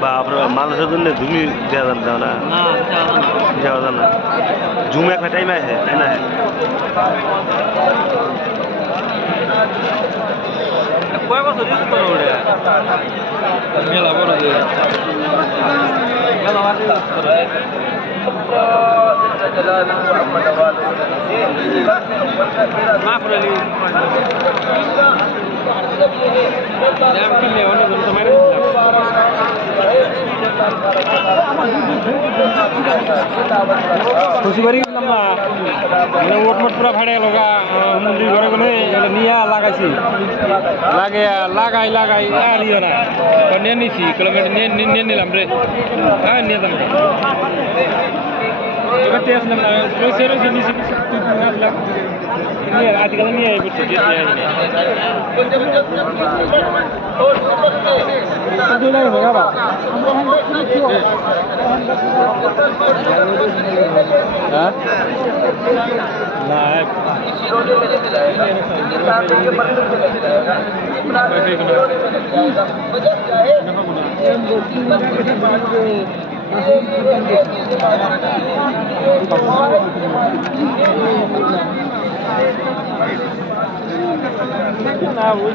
বা আপনার মানুষের জন্য জমি দেওয়া যান না দেওয়া যান না জমি একটা টাইম আছে তাই না কয় বছর ইউজ করো ওটা মেলা বড় মেলা মাঠে ইউজ করো মা করে কিনলে অনেক তোমার খুশি বাড়ি গেলাম না ওটমোট পুরা ভাড়ে লগা মন্দির ঘরে গেলে নিয়ে লাগাইছি লাগাই আর ইয়ে না নিয়ে নিছি কিলোমিটার নিয়ে নিলাম রে হ্যাঁ নিয়ে যাম এবার আসলাম না রয়েছে নিছি আসলাম নিয়ে আজকাল নিয়ে করছি না ওই